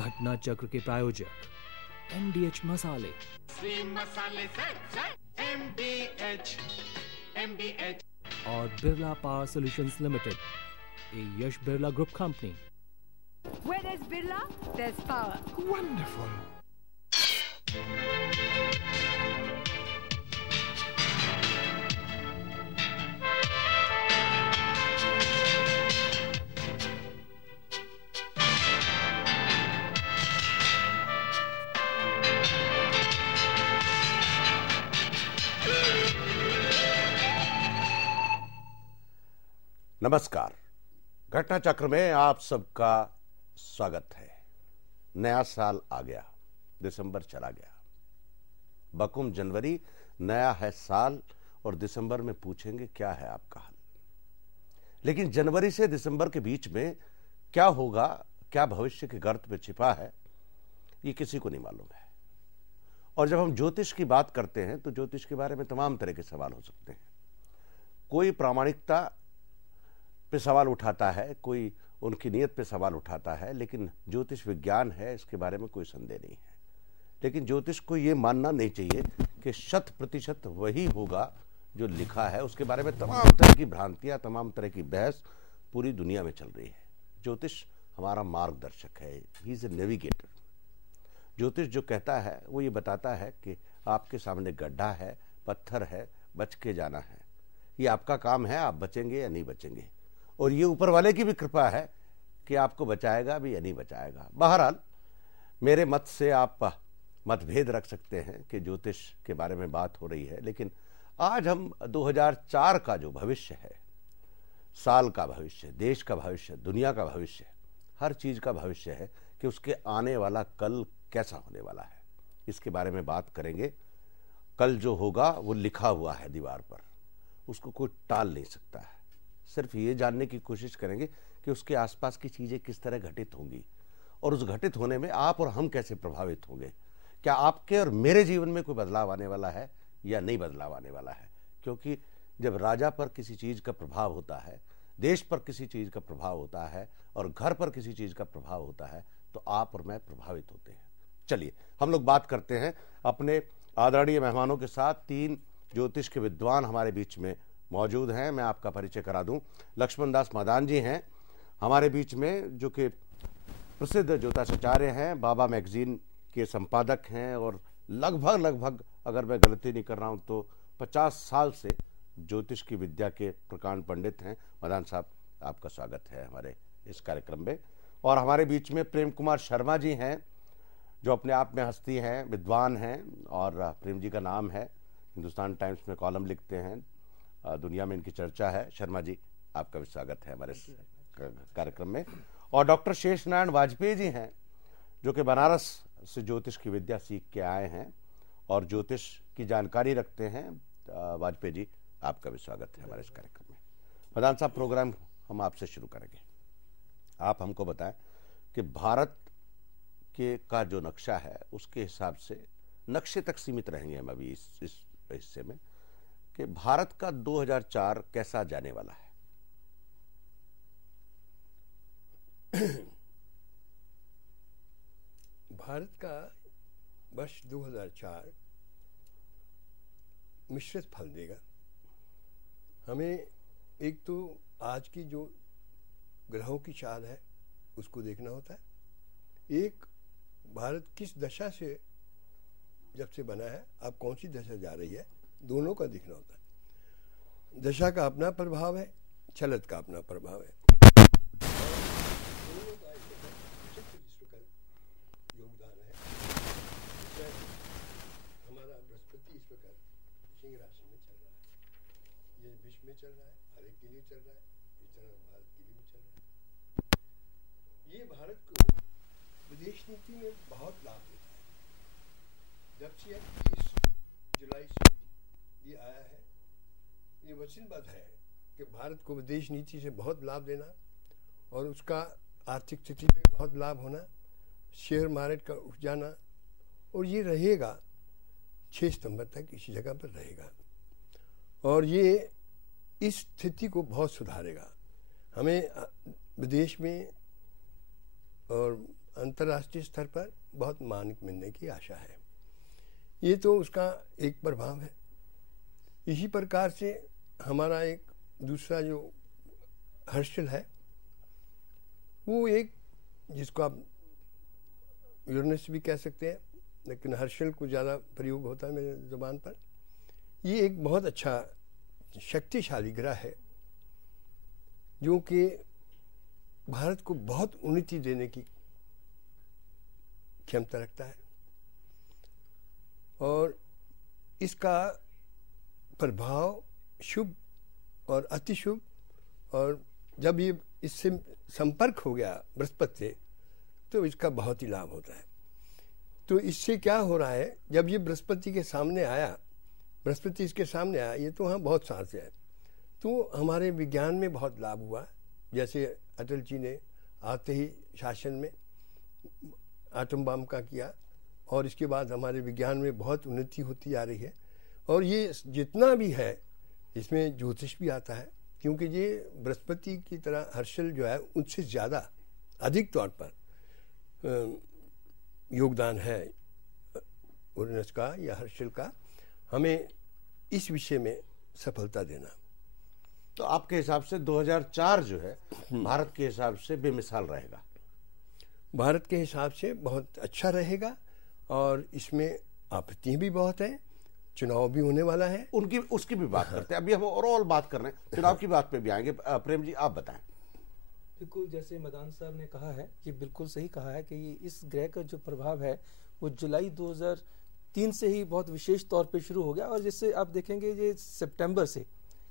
घटना चक्र के प्रायोजक MDH मसाले, मसाले से MDH और Birla power solutions limited, a Yash Birla group company. Where there's Birla, there's power. Wonderful. नमस्कार। घटना चक्र में आप सबका स्वागत है। नया साल आ गया, दिसंबर चला गया। बकुम जनवरी, नया है साल, और दिसंबर में पूछेंगे क्या है आपका हाल। लेकिन जनवरी से दिसंबर के बीच में क्या होगा, क्या भविष्य के गर्त में छिपा है, ये किसी को नहीं मालूम है। और जब हम ज्योतिष की बात करते हैं तो ज्योतिष के बारे में तमाम तरह के सवाल हो सकते हैं। कोई प्रामाणिकता पे सवाल उठाता है, कोई उनकी नीयत पे सवाल उठाता है, लेकिन ज्योतिष विज्ञान है, इसके बारे में कोई संदेह नहीं है। लेकिन ज्योतिष को ये मानना नहीं चाहिए कि 100% वही होगा जो लिखा है। उसके बारे में तमाम तरह की भ्रांतियां, तमाम तरह की बहस पूरी दुनिया में चल रही है। ज्योतिष हमारा मार्गदर्शक है, ही इज ए नेविगेटर। ज्योतिष जो कहता है वो ये बताता है कि आपके सामने गड्ढा है, पत्थर है, बच के जाना है। ये आपका काम है, आप बचेंगे या नहीं बचेंगे। और ये ऊपर वाले की भी कृपा है कि आपको बचाएगा भी या नहीं बचाएगा। बहरहाल, मेरे मत से आप मतभेद रख सकते हैं कि ज्योतिष के बारे में बात हो रही है, लेकिन आज हम 2004 का जो भविष्य है, साल का भविष्य, देश का भविष्य, दुनिया का भविष्य, हर चीज का भविष्य है कि उसके आने वाला कल कैसा होने वाला है, इसके बारे में बात करेंगे। कल जो होगा वो लिखा हुआ है दीवार पर, उसको कोई टाल नहीं सकता है। सिर्फ ये जानने की कोशिश करेंगे कि उसके आसपास की चीजें किस तरह घटित होंगी, और उस घटित होने में आप और हम कैसे प्रभावित होंगे। क्या आपके और मेरे जीवन में कोई बदलाव आने वाला है या नहीं बदलाव आने वाला है। क्योंकि जब राजा पर किसी चीज का प्रभाव होता है, देश पर किसी चीज का प्रभाव होता है, और घर पर किसी चीज का प्रभाव होता है, तो आप और मैं प्रभावित होते हैं। चलिए हम लोग बात करते हैं अपने आदरणीय मेहमानों के साथ। 3 ज्योतिष के विद्वान हमारे बीच में मौजूद हैं। मैं आपका परिचय करा दूं। लक्ष्मण दास मदान जी हैं हमारे बीच में, जो कि प्रसिद्ध ज्योतिषाचार्य हैं, बाबा मैगजीन के संपादक हैं, और लगभग अगर मैं गलती नहीं कर रहा हूं तो 50 साल से ज्योतिष की विद्या के प्रकांड पंडित हैं। मदान साहब, आपका स्वागत है हमारे इस कार्यक्रम में। और हमारे बीच में प्रेम कुमार शर्मा जी हैं, जो अपने आप में हस्ती हैं, विद्वान हैं, और प्रेम जी का नाम है, हिंदुस्तान टाइम्स में कॉलम लिखते हैं, दुनिया में इनकी चर्चा है। शर्मा जी, आपका भी स्वागत है हमारे कार्यक्रम में। और डॉक्टर शेष नारायण वाजपेयी जी हैं, जो कि बनारस से ज्योतिष की विद्या सीख के आए हैं और ज्योतिष की जानकारी रखते हैं। वाजपेयी जी, आपका भी स्वागत है हमारे इस कार्यक्रम में। मदान साहब, प्रोग्राम हम आपसे शुरू करेंगे। आप हमको बताएं कि भारत के का जो नक्शा है, उसके हिसाब से नक्शे तक सीमित रहेंगे हम अभी इस हिस्से में, कि भारत का 2004 कैसा जाने वाला है। भारत का वर्ष 2004 मिश्रित फल देगा। हमें एक तो आज की जो ग्रहों की चाल है उसको देखना होता है। एक, भारत किस दशा से जब से बना है, अब कौन सी दशा जा रही है, दोनों का देखना होता है। दशा का अपना प्रभाव है, चलत का अपना प्रभाव है। दोनों का योगदान है। हमारा बृहस्पति इस प्रकार सिंह राशि में चल रहा है, ये विश्व में चल रहा है, हर एक के लिए चल रहा है, इस तरह भारत के लिए भी चल रहा है। ये भारत को विदेश नीति में बहुत लाभ देता है। जब से 30 जुलाई से ये आया है, ये वचनबद्ध है कि भारत को विदेश नीति से बहुत लाभ देना, और उसका आर्थिक स्थिति पे बहुत लाभ होना, शेयर मार्केट का उठ जाना, और ये रहेगा 6 सितंबर तक इसी जगह पर रहेगा। और ये इस स्थिति को बहुत सुधारेगा। हमें विदेश में और अंतर्राष्ट्रीय स्तर पर बहुत मान मिलने की आशा है। ये तो उसका एक प्रभाव है। इसी प्रकार से हमारा एक दूसरा जो हर्षल है, वो एक जिसको आप यूरेनस भी कह सकते हैं, लेकिन हर्षल को ज़्यादा प्रयोग होता है मेरे ज़ुबान पर। ये एक बहुत अच्छा शक्तिशाली ग्रह है जो कि भारत को बहुत उन्नति देने की क्षमता रखता है, और इसका प्रभाव शुभ और अति शुभ, और जब ये इससे संपर्क हो गया बृहस्पति से तो इसका बहुत ही लाभ होता है। तो इससे क्या हो रहा है, जब ये बृहस्पति के सामने आया, बृहस्पति इसके सामने आया, ये तो वहाँ बहुत सांस है, तो हमारे विज्ञान में बहुत लाभ हुआ। जैसे अटल जी ने आते ही शासन में आटम बम का किया, और इसके बाद हमारे विज्ञान में बहुत उन्नति होती जा रही है। और ये जितना भी है इसमें ज्योतिष भी आता है, क्योंकि ये बृहस्पति की तरह हर्षल जो है उनसे ज़्यादा अधिक तौर पर योगदान है यूरेनस का या हर्षल का, हमें इस विषय में सफलता देना। तो आपके हिसाब से 2004 जो है भारत के हिसाब से बेमिसाल रहेगा? भारत के हिसाब से बहुत अच्छा रहेगा, और इसमें आपत्ति भी बहुत है। चुनाव भी होने वाला है, उनकी उसकी भी बात करते हैं। अभी हम ओवरऑल बात कर रहे हैं, चुनाव की बात पे भी आएंगे। प्रेम जी आप बताएं। बिल्कुल, जैसे मदान साहब ने कहा है, ये बिल्कुल सही कहा है कि ये इस ग्रह का जो प्रभाव है वो जुलाई 2003 से ही बहुत विशेष तौर पे शुरू हो गया, और जिससे आप देखेंगे ये सितंबर से,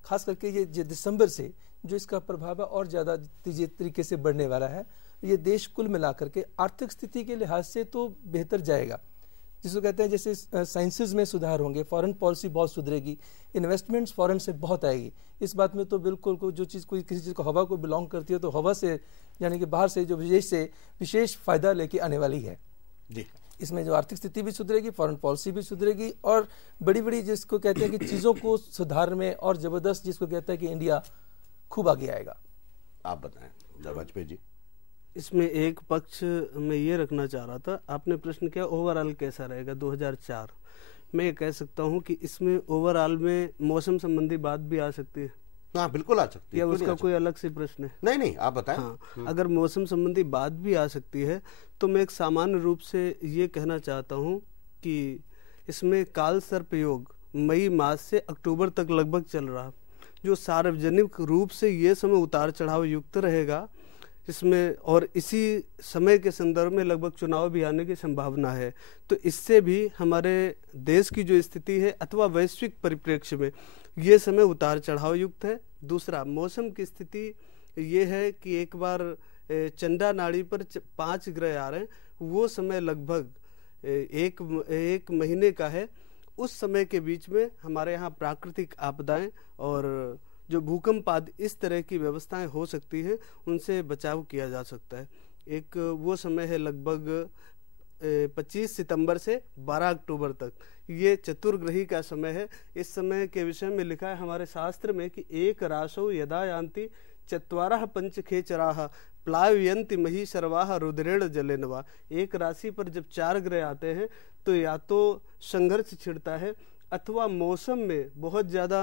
खास करके ये दिसंबर से जो इसका प्रभाव है और ज़्यादा तेजी तरीके से बढ़ने वाला है। ये देश कुल मिलाकर के आर्थिक स्थिति के लिहाज से तो बेहतर जाएगा, जिसको कहते हैं जैसे साइंसेज में सुधार होंगे, फॉरेन पॉलिसी बहुत सुधरेगी, इन्वेस्टमेंट्स फॉरेन से बहुत आएगी। इस बात में तो बिल्कुल जो चीज़ कोई किसी चीज़ को हवा को बिलोंग करती है तो हवा से यानी कि बाहर से जो विशेष फायदा लेके आने वाली है जी। इसमें जो आर्थिक स्थिति भी सुधरेगी, फॉरेन पॉलिसी भी सुधरेगी, और बड़ी बड़ी जिसको कहते हैं कि चीज़ों को सुधार में और ज़बरदस्त जिसको कहता है कि इंडिया खूब आगे आएगा। आप बताएं वाजपेयी जी। इसमें एक पक्ष मैं ये रखना चाह रहा था, आपने प्रश्न किया ओवरऑल कैसा रहेगा 2004। मैं ये कह सकता हूँ कि इसमें ओवरऑल में मौसम संबंधी बात भी आ सकती है। हाँ बिल्कुल आ सकती है, या उसका कोई अलग से प्रश्न है? नहीं नहीं आप बताएं। हाँ, अगर मौसम संबंधी बात भी आ सकती है तो मैं एक सामान्य रूप से ये कहना चाहता हूँ कि इसमें काल सर्प योग मई मास से अक्टूबर तक लगभग चल रहा, जो सार्वजनिक रूप से ये समय उतार चढ़ाव युक्त रहेगा इसमें, और इसी समय के संदर्भ में लगभग चुनाव भी आने की संभावना है। तो इससे भी हमारे देश की जो स्थिति है अथवा वैश्विक परिप्रेक्ष्य में ये समय उतार चढ़ाव युक्त है। दूसरा, मौसम की स्थिति ये है कि एक बार चंदा नाड़ी पर 5 ग्रह आ रहे हैं, वो समय लगभग एक महीने का है। उस समय के बीच में हमारे यहाँ प्राकृतिक आपदाएं और जो भूकंप आदि इस तरह की व्यवस्थाएं हो सकती हैं, उनसे बचाव किया जा सकता है। एक वो समय है लगभग 25 सितंबर से 12 अक्टूबर तक, ये चतुर्ग्रही का समय है। इस समय के विषय में लिखा है हमारे शास्त्र में कि एक राशौ यदा यान्ति चत्वारः पंच खेचराः प्लावयन्ति मही सर्वाः रुद्रेण जलेनवा। एक राशि पर जब 4 ग्रह आते हैं तो या तो संघर्ष छिड़ता है, अथवा मौसम में बहुत ज्यादा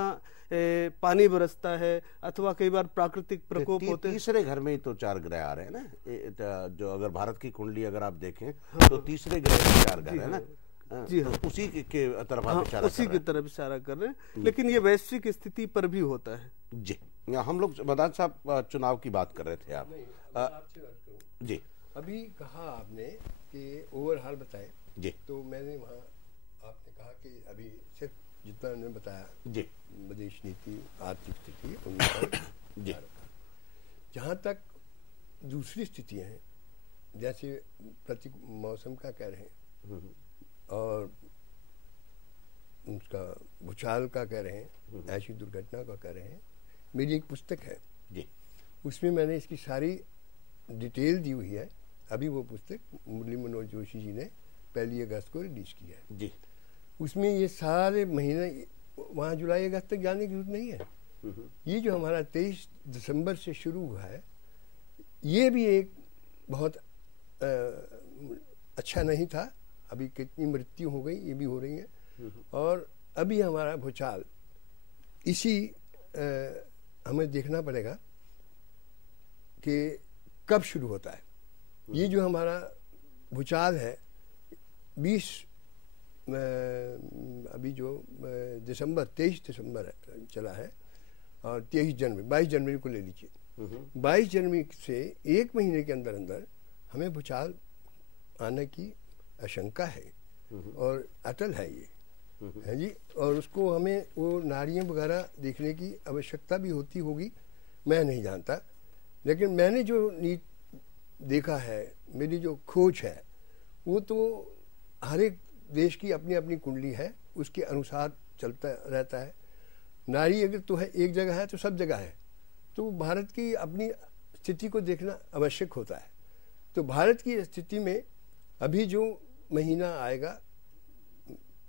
पानी बरसता है, अथवा कई बार प्राकृतिक प्रकोप होते हैं। तीसरे घर में ही तो 4 ग्रह आ रहे हैं ना, जो अगर भारत की कुंडली अगर आप देखें तो तीसरे ग्रह में 4 ग्रह है ना। जी हाँ, तो उसी के तरफ आप इशारा उसी की तरफ इशारा कर रहे हैं, लेकिन ये वैश्विक स्थिति पर भी होता है। जी, हम लोग मदान साहब चुनाव की बात कर रहे थे आप जी। अभी कहा आपने कि ओवरऑल बताए जी, तो मैंने वहाँ आपने कहा कि अभी सिर्फ जितना उन्होंने बताया जी, विदेश नीति, आर्थिक स्थिति, उनका जी। जहाँ तक दूसरी स्थितियाँ हैं, जैसे प्रति मौसम का कह रहे हैं और उसका भूचाल का कह रहे हैं, ऐसी दुर्घटना का कह रहे हैं। मेरी एक पुस्तक है जी, उसमें मैंने इसकी सारी डिटेल दी हुई है। अभी वो पुस्तक मुरली मनोज जोशी जी ने 1 अगस्त को रिलीज की है जी। उसमें ये सारे महीने, वहाँ जुलाई अगस्त तक जाने की जरूरत नहीं है। ये जो हमारा 23 दिसंबर से शुरू हुआ है, ये भी एक बहुत अच्छा नहीं था। अभी कितनी मृत्यु हो गई, ये भी हो रही है। और अभी हमारा भूचाल इसी हमें देखना पड़ेगा कि कब शुरू होता है। ये जो हमारा भूचाल है 20 अभी जो दिसंबर 23 दिसंबर चला है और 22 जनवरी को ले लीजिए। 22 जनवरी से 1 महीने के अंदर अंदर हमें भूचाल आने की आशंका है और अटल है ये, है जी। और उसको हमें वो नारियाँ वगैरह देखने की आवश्यकता भी होती होगी, मैं नहीं जानता। लेकिन मैंने जो देखा है, मेरी जो खोज है, वो तो हर एक देश की अपनी अपनी कुंडली है, उसके अनुसार चलता रहता है। नारी अगर तो है एक जगह है तो सब जगह है, तो भारत की अपनी स्थिति को देखना आवश्यक होता है। तो भारत की स्थिति में अभी जो महीना आएगा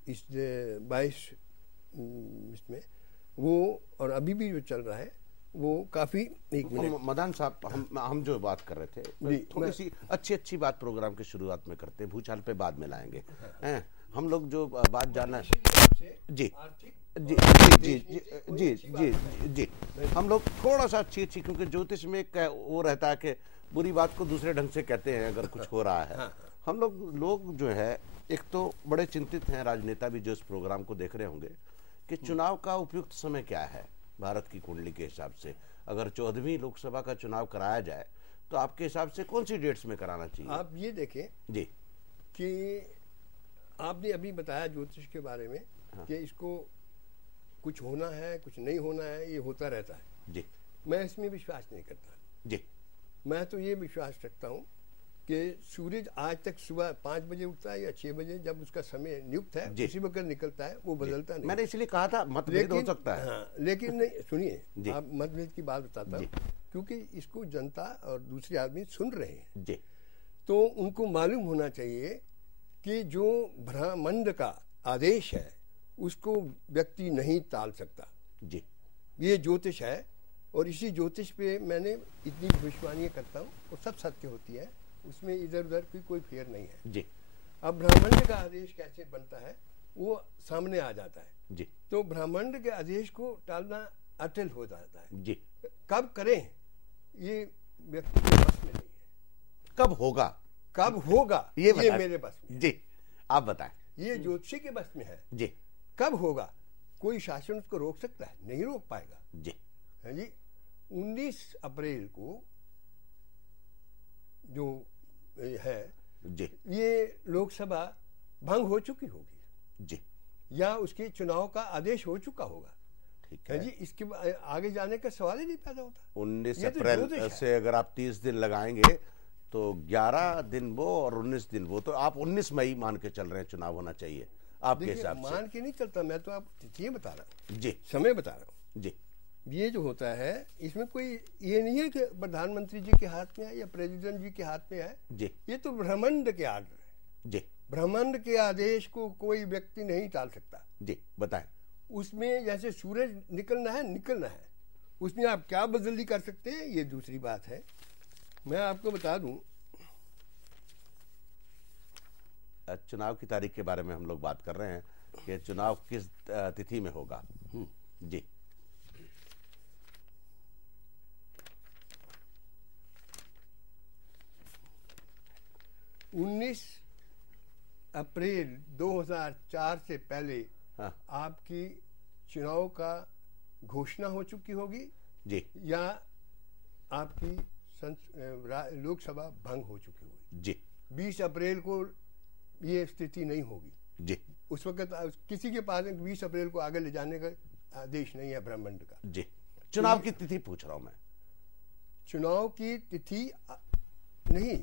इस 22 इसमें वो, और अभी भी जो चल रहा है वो काफी। एक मिनट मदान साहब, हम जो बात कर रहे थे थोड़ी सी अच्छी बात प्रोग्राम की शुरुआत में करते हैं, भूचाल पे बाद में लाएंगे। हम लोग जो बात जानना है जी जी जी जी जी जी जी हम लोग थोड़ा सा अच्छी क्योंकि ज्योतिष में वो रहता है कि बुरी बात को दूसरे ढंग से कहते हैं अगर कुछ हो रहा है। हम लोग जो है एक तो बड़े चिंतित हैं, राजनेता भी जो इस प्रोग्राम को देख रहे होंगे, कि चुनाव का उपयुक्त समय क्या है भारत की कुंडली के हिसाब से। अगर 14वीं लोकसभा का चुनाव कराया जाए तो आपके हिसाब से कौन सी डेट्स में कराना चाहिए? आप ये देखें जी कि आपने अभी बताया ज्योतिष के बारे में कि इसको कुछ होना है कुछ नहीं होना है, ये होता रहता है जी। मैं इसमें विश्वास नहीं करता जी। मैं तो ये विश्वास रखता हूँ कि सूरज आज तक सुबह 5 बजे उठता है या 6 बजे, जब उसका समय नियुक्त है उसी वक्त निकलता है, वो बदलता नहीं। मैंने इसलिए कहा था मतभेद हो सकता है। हाँ, लेकिन नहीं, सुनिए आप मतभेद की बात बताता हूँ, क्योंकि इसको जनता और दूसरे आदमी सुन रहे हैं जी। तो उनको मालूम होना चाहिए कि जो ब्रह्मांड का आदेश है उसको व्यक्ति नहीं टाल सकता जी। ये ज्योतिष है और इसी ज्योतिष पे मैंने इतनी भविष्यवाणियां करता हूँ और सब सत्य होती है, उसमें इधर उधर की कोई फेर नहीं है जी। अब ब्रह्मांड का आदेश कैसे बनता है वो सामने आ जाता है जी। तो ब्रह्मांड के आदेश को टालना अटल हो जाता है जी। कब करें ये व्यक्ति के बस में नहीं है। कब होगा ये मेरे बस में जी। आप बताएं। ये ज्योतिषी के बस में है जी। कब होगा कोई शासन उसको रोक सकता है? नहीं रोक पाएगा जी। है जी। 19 अप्रैल को जो है जी, ये लोकसभा भंग हो चुकी होगी जी, या उसके चुनाव का आदेश हो चुका होगा। ठीक है है जी। इसके आगे जाने का सवाल ही नहीं पैदा होता। 19 ये तो अप्रैल ज्योतिष से अगर आप 30 दिन लगाएंगे तो 11 दिन वो और 19 दिन वो, तो आप 19 मई मान के चल रहे हैं चुनाव होना चाहिए आपके देखिए, हिसाब से? मान के नहीं चलता, मैं तो आप तिथि बता रहा हूँ जी समय बता रहा हूँ जी। ये जो होता है इसमें कोई ये नहीं है कि प्रधानमंत्री जी के हाथ में है या प्रेसिडेंट जी के हाथ में है जी। ये तो ब्रह्मांड के आर्डर है जी ब्रह्मांड के आदेश को कोई व्यक्ति नहीं टाल सकता जी। बताएं। उसमें जैसे सूरज निकलना है उसमें आप क्या बदली कर सकते हैं ये दूसरी बात है। मैं आपको बता दूं चुनाव की तारीख के बारे में हम लोग बात कर रहे हैं कि चुनाव किस तिथि में होगा। जी 19 अप्रैल 2004 से पहले हाँ। आपकी चुनाव का घोषणा हो चुकी होगी जी या आपकी लोकसभा भंग हो चुकी होगी जी। 20 अप्रैल को ये स्थिति नहीं होगी जी उस वक्त किसी के पास 20 अप्रैल को आगे ले जाने का आदेश नहीं है ब्रह्मांड का जी। चुनाव की तिथि पूछ रहा हूं मैं। चुनाव की तिथि नहीं,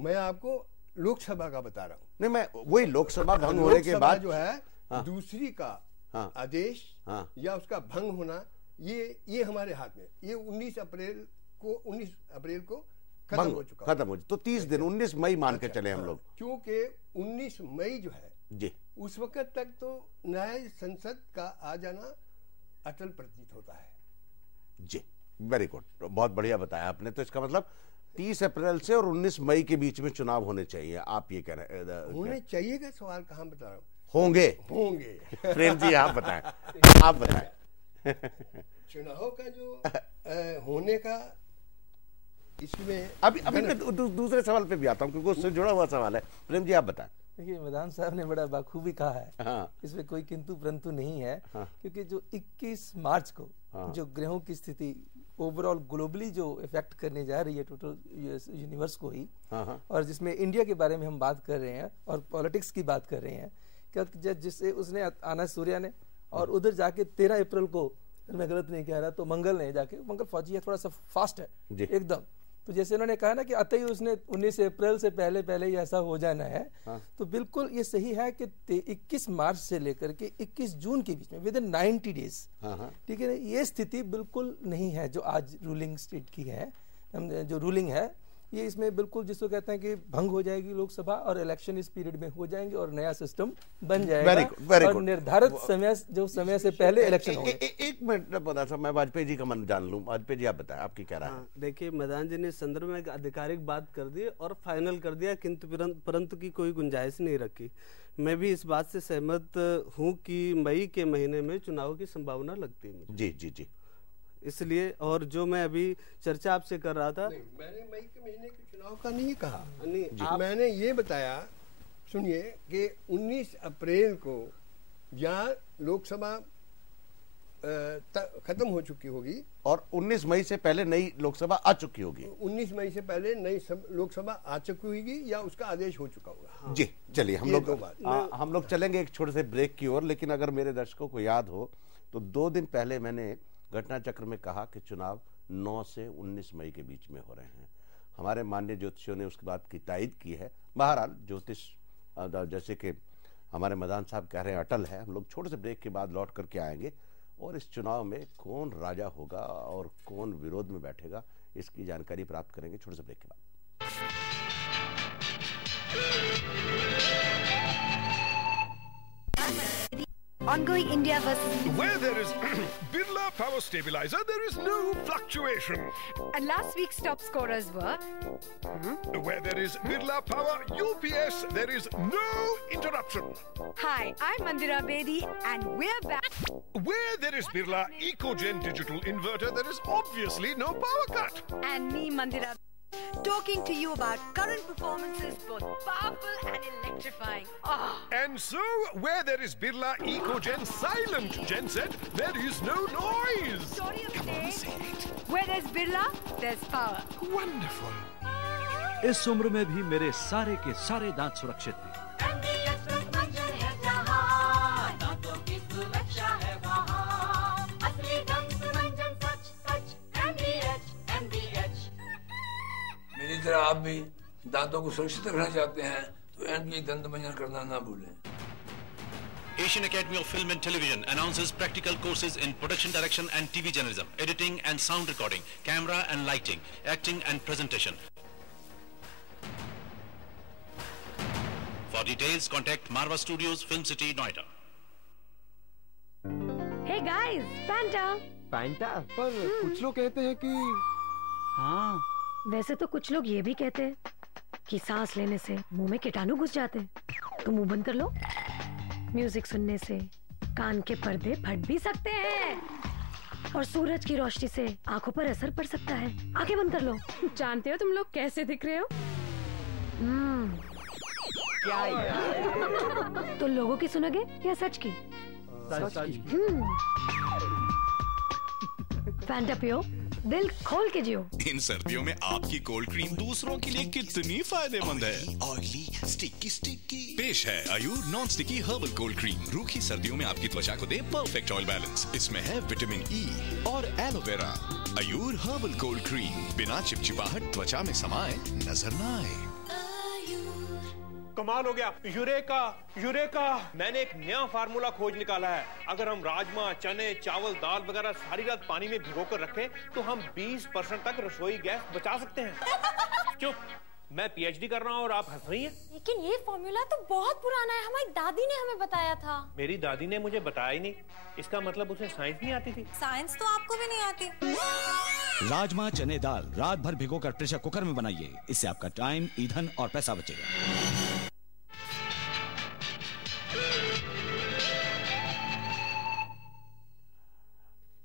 मैं आपको लोकसभा का बता रहा हूँ। नहीं, मैं वही लोकसभा भंग होने के बाद जो है हाँ। दूसरी का हाँ। आदेश हाँ। या उसका भंग होना ये हमारे हाथ में। ये 19 अप्रैल को खत्म हो चुका, खत्म हो, तो 30 दिन 19 मई मान के चले हम लोग, क्योंकि 19 मई जो है जी उस वक्त तक तो न्याय संसद का आ जाना अटल प्रतीत होता है। जी। वेरी गुड, बहुत बढ़िया बताया आपने। तो इसका मतलब 30 अप्रैल से और 19 मई के बीच में चुनाव होने चाहिए, आप ये कह रहे हैं? होने चाहिए का सवाल कहाँ बता रहा हूँ, होंगे। प्रेम जी आप बताएं, आप बताएं। चुनाव का जो होने का इसमें अभी मैं दूसरे सवाल पे भी आता हूँ क्योंकि उससे जुड़ा हुआ सवाल है। प्रेम जी आप बताएं। देखिए मदान साहब ने बड़ा बाखूबी कहा है, हाँ। इसमें कोई किंतु परंतु नहीं है, हाँ। क्योंकि जो 21 मार्च को जो ग्रहों की स्थिति ओवरऑल ग्लोबली जो इफेक्ट करने जा रही है टोटल यूनिवर्स को ही, और जिसमें इंडिया के बारे में हम बात कर रहे हैं और पॉलिटिक्स की बात कर रहे हैं, क्या जिससे उसने आना सूर्या ने, और उधर जाके 13 अप्रैल को, मैं गलत नहीं कह रहा, तो मंगल ने जाके, मंगल फौजी है, थोड़ा सा फास्ट है एकदम, तो जैसे उन्होंने कहा ना कि अतः ही उसने 19 अप्रैल से पहले ही ऐसा हो जाना है, तो बिल्कुल ये सही है कि 21 मार्च से लेकर के 21 जून के बीच में विद इन 90 डेज, ठीक है ना, ये स्थिति बिल्कुल नहीं है जो आज रूलिंग स्टेट की है, जो रूलिंग है ये, इसमें बिल्कुल जिसको कहते हैं कि भंग हो जाएगी लोकसभा और इलेक्शन इस पीरियड में हो जाएंगे और नया सिस्टम बन जाएगा और निर्धारित समय से पहले इलेक्शन होंगे। एक मिनट बता साहब, मैं वाजपेयी जी का मन जान लूं। वाजपेयी जी आप बताएं, आपकी क्या राय है? देखिए मदान जी ने इस संदर्भ में एक आधिकारिक बात कर दी और फाइनल कर दिया, किंतु परंतु की कोई गुंजाइश नहीं रखी। मैं भी इस बात से सहमत हूँ कि मई के महीने में चुनाव की संभावना लगती है मुझे। जी। इसलिए, और जो मैं अभी चर्चा आपसे कर रहा था, मैंने मई के महीने के चुनाव का नहीं कहा, मैंने ये बताया, सुनिए, कि 19 अप्रैल को जहाँ लोकसभा खत्म हो चुकी होगी और 19 मई से पहले नई लोकसभा आ चुकी होगी, 19 मई से पहले नई लोकसभा आ चुकी होगी या उसका आदेश हो चुका होगा। जी चलिए, हम लोग चलेंगे एक छोटे से ब्रेक की ओर, लेकिन अगर मेरे दर्शकों को याद हो तो 2 दिन पहले मैंने घटना चक्र में कहा कि चुनाव 9 से 19 मई के बीच में हो रहे हैं। हमारे माननीय ज्योतिषियों ने उसके बाद की तायद की है। बहरहाल ज्योतिष जैसे कि हमारे मदान साहब कह रहे हैं अटल है। हम लोग छोटे से ब्रेक के बाद लौट करके आएंगे और इस चुनाव में कौन राजा होगा और कौन विरोध में बैठेगा इसकी जानकारी प्राप्त करेंगे छोटे से ब्रेक के बाद। Ongoing India versus... Where there is Birla Power Stabilizer, there is no fluctuation. And last week's top scorers were... Where there is Birla Power UPS, there is no interruption. Hi, I'm Mandira Bedi and we're back. Where there is Birla EcoGen Digital Inverter, there is obviously no power cut. And me, Mandira, talking to you about current performances, both powerful and electrifying. Oh. And so, where there is Birla EcoGen Silent Genset, there is no noise. Story of the day. Where there's Birla, there's power. Wonderful. इस उम्र में भी मेरे सारे के सारे दांत सुरक्षित हैं। मेरी तरह आप भी दांतों को सुरक्षित रखना चाहते हैं तो एनबीए दंत मंजन करना ना भूलें। Asian Academy of Film and Television announces practical courses in production direction and TV journalism, editing and sound recording, camera and lighting, acting and presentation. For details, contact Marva Studios, Film City, Noida. Hey guys, Fanta. Fanta? पर कुछ लोग कहते हैं कि हाँ, वैसे तो कुछ लोग ये भी कहते हैं कि सांस लेने से मुंह में कीटाणु घुस जाते हैं, तो मुंह बंद कर लो। म्यूजिक सुनने से कान के पर्दे फट भी सकते हैं और सूरज की रोशनी से आंखों पर असर पड़ सकता है। आंखें बंद कर लो। जानते हो तुम लोग कैसे दिख रहे हो? क्या यार? तो लोगों की सुनोगे या सच की? सच की। फैंटा पियो, दिल खोल के जियो। इन सर्दियों में आपकी कोल्ड क्रीम दूसरों के लिए कितनी फायदेमंद है। ऑयली स्टिकी पेश है Ayur non sticky herbal cold cream. रूखी सर्दियों में आपकी त्वचा को दे परफेक्ट ऑयल बैलेंस। इसमें है विटामिन ई और एलोवेरा। आयुर हर्बल कोल्ड क्रीम, बिना चिपचिपाहट त्वचा में समाए नजर न आए। कमाल हो गया। यूरेका मैंने एक नया फार्मूला खोज निकाला है। अगर हम राजमा, चने, चावल, दाल वगैरह सारी रात पानी में भिगो कर रखें तो हम 20% तक रसोई गैस बचा सकते हैं। चुप, मैं पीएचडी कर रहा हूँ और आप हंस रही हैं। लेकिन ये फॉर्मूला तो बहुत पुराना है, हमारी दादी ने हमें बताया था। मेरी दादी ने मुझे बताया ही नहीं, इसका मतलब उसे साइंस नहीं आती थी। साइंस तो आपको भी नहीं आती। राजमा चने दाल रात भर भिगोकर प्रेशर कुकर में बनाइए, इससे आपका टाइम, ईंधन और पैसा बचेगा।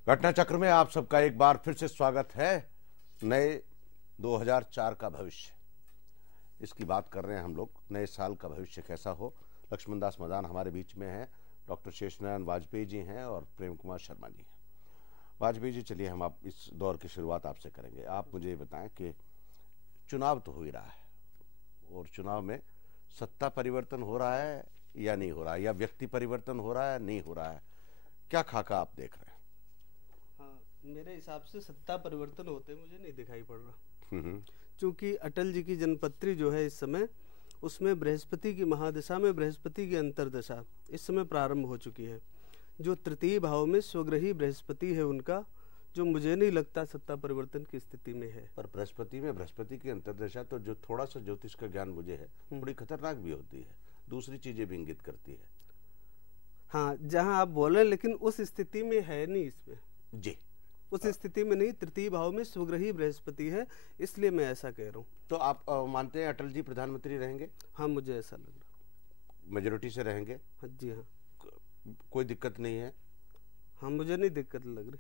घटना चक्र में आप सबका एक बार फिर से स्वागत है। नए 2004 का भविष्य, इसकी बात कर रहे हैं हम लोग। नए साल का भविष्य कैसा हो। लक्ष्मण दास मदान हमारे बीच में हैं, डॉक्टर शेषनारायण वाजपेयी जी हैं और प्रेम कुमार शर्मा जी हैं। वाजपेयी जी, चलिए हम आप इस दौर की शुरुआत आपसे करेंगे। आप मुझे बताएं कि चुनाव तो हो ही रहा है, और चुनाव में सत्ता परिवर्तन हो रहा है या नहीं हो रहा है, या व्यक्ति परिवर्तन हो रहा है नहीं हो रहा है, क्या खाका आप देख रहे हैं? मेरे हिसाब से सत्ता परिवर्तन होते मुझे नहीं दिखाई पड़ रहा, क्योंकि अटल जी की जन्मपत्री जो है इस समय, उसमें बृहस्पति की महादशा में बृहस्पति की अंतर्दशा इस समय प्रारंभ हो चुकी है। जो तृतीय भाव में स्वग्रही बृहस्पति है उनका, जो मुझे नहीं लगता सत्ता परिवर्तन की स्थिति में है। पर बृहस्पति में बृहस्पति की अंतर्दशा तो जो थोड़ा सा ज्योतिष का ज्ञान मुझे है, थोड़ी खतरनाक भी होती है, दूसरी चीजें भी इंगित करती है। हाँ, जहाँ आप बोले, लेकिन उस स्थिति में है नहीं इसमें जी, उस स्थिति में नहीं। तृतीय भाव में स्वग्रही बृहस्पति है, इसलिए मैं ऐसा कह रहा हूँ। तो आप मानते हैं अटल जी प्रधानमंत्री रहेंगे? हाँ, मुझे ऐसा लग रहा। मेजोरिटी से रहेंगे? हाँ जी हाँ। कोई दिक्कत नहीं है? हाँ, मुझे नहीं दिक्कत लग रही।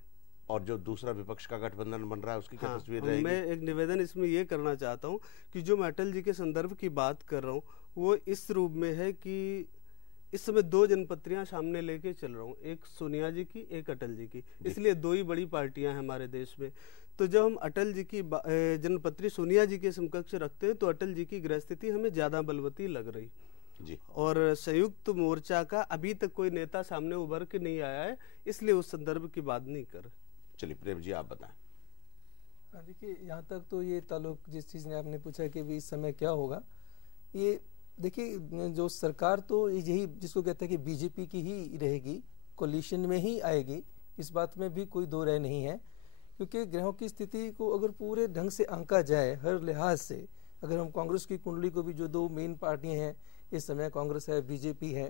और जो दूसरा विपक्ष का गठबंधन बन रहा है उसकी क्या तस्वीर रहेगी? मैं एक निवेदन इसमें ये करना चाहता हूँ कि जो मैं अटल जी के संदर्भ की बात कर रहा हूँ वो इस रूप में है कि इस समय दो जनपत्रियां सामने लेके चल रहा हूँ, एक सोनिया जी की, एक अटल जी की। इसलिए दो ही बड़ी पार्टियां हैं हमारे देश में। तो जब हम अटल जी की जनपत्री सोनिया जी के समकक्ष रखते हैं तो अटल जी की गृह स्थिति हमें ज्यादा बलवती लग रही जी। और संयुक्त मोर्चा का अभी तक कोई नेता सामने उभर के नहीं आया है, इसलिए उस संदर्भ की बात नहीं कर। चलिए प्रेम जी, आप बताएं। देखिए, यहाँ तक तो ये ताल्लुक जिस चीज ने आपने पूछा कि भी इस समय क्या होगा, ये देखिए, जो सरकार तो यही जिसको कहते हैं कि बीजेपी की ही रहेगी, कोलिशन में ही आएगी, इस बात में भी कोई दो राय नहीं है। क्योंकि ग्रहों की स्थिति को अगर पूरे ढंग से आंका जाए हर लिहाज से, अगर हम कांग्रेस की कुंडली को भी, जो दो मेन पार्टियां हैं इस समय, कांग्रेस है, बीजेपी है,